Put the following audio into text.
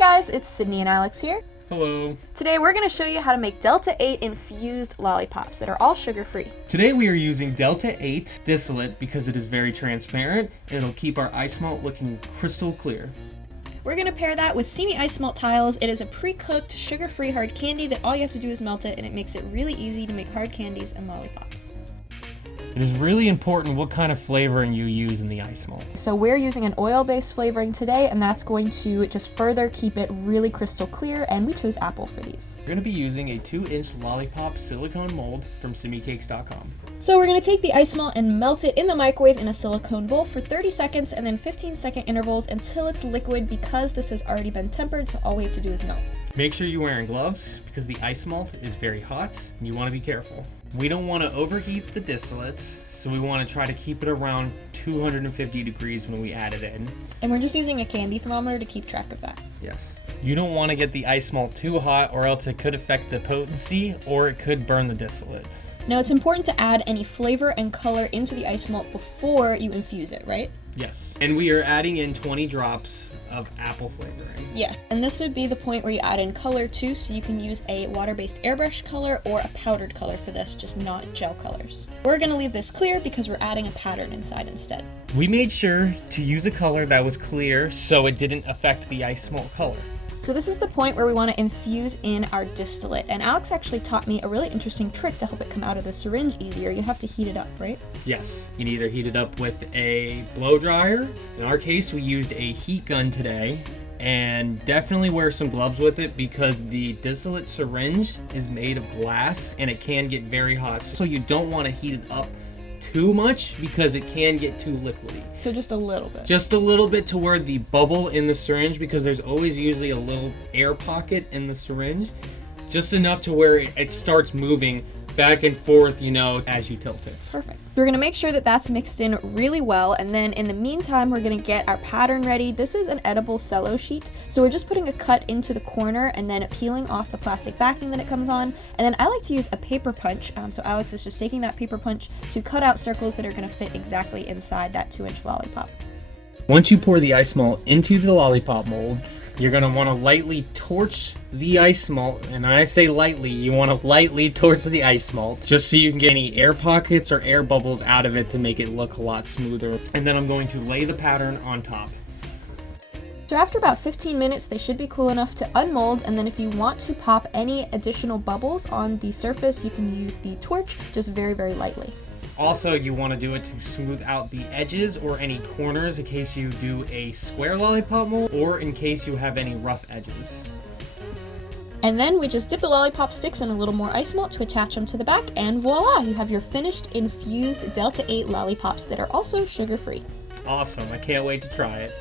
guys, it's Sidney and Alex here. Hello. Today we're going to show you how to make Delta-8 infused lollipops that are all sugar-free. Today we are using Delta-8 Distillate because it is very transparent. It'll keep our isomalt looking crystal clear. We're going to pair that with Simi isomalt tiles. It is a pre-cooked, sugar-free hard candy that all you have to do is melt it, and it makes it really easy to make hard candies and lollipops. It is really important what kind of flavoring you use in the isomalt. So we're using an oil-based flavoring today, and that's going to just further keep it really crystal clear, and we chose apple for these. We're going to be using a 2-inch lollipop silicone mold from simicakes.com. So we're going to take the isomalt and melt it in the microwave in a silicone bowl for 30 seconds and then 15-second intervals until it's liquid. Because this has already been tempered, so all we have to do is melt. Make sure you're wearing gloves because the isomalt is very hot and you want to be careful. We don't want to overheat the distillate, so we want to try to keep it around 250 degrees when we add it in. And we're just using a candy thermometer to keep track of that. Yes. You don't want to get the isomalt too hot or else it could affect the potency or it could burn the distillate. Now it's important to add any flavor and color into the isomalt before you infuse it, right? Yes. And we are adding in 20 drops of apple flavoring. Yeah, and this would be the point where you add in color too, so you can use a water-based airbrush color or a powdered color for this, just not gel colors. We're gonna leave this clear because we're adding a pattern inside instead. We made sure to use a color that was clear so it didn't affect the isomalt color. So this is the point where we want to infuse in our distillate, and Alex actually taught me a really interesting trick to help it come out of the syringe easier. You have to heat it up, right? Yes, you can either heat it up with a blow dryer. In our case, we used a heat gun today, and definitely wear some gloves with it because the distillate syringe is made of glass and it can get very hot. So you don't want to heat it up too much because it can get too liquidy. So just a little bit. Just a little bit to where the bubble in the syringe, because there's always usually a little air pocket in the syringe, just enough to where it starts moving back and forth, as you tilt it. Perfect. We're going to make sure that that's mixed in really well, and then in the meantime, we're going to get our pattern ready. This is an edible cello sheet, so we're just putting a cut into the corner and then peeling off the plastic backing that it comes on. And then I like to use a paper punch, so Alex is just taking that paper punch to cut out circles that are going to fit exactly inside that 2-inch lollipop. Once you pour the isomalt into the lollipop mold, you're going to want to lightly torch the isomalt, and I say lightly, you want to lightly torch the isomalt, just so you can get any air pockets or air bubbles out of it to make it look a lot smoother. And then I'm going to lay the pattern on top. So after about 15 minutes, they should be cool enough to unmold, and then if you want to pop any additional bubbles on the surface, you can use the torch, just very, very lightly. Also, you want to do it to smooth out the edges or any corners in case you do a square lollipop mold or in case you have any rough edges. And then we just dip the lollipop sticks in a little more isomalt to attach them to the back, and voila, you have your finished infused Delta-8 lollipops that are also sugar-free. Awesome, I can't wait to try it.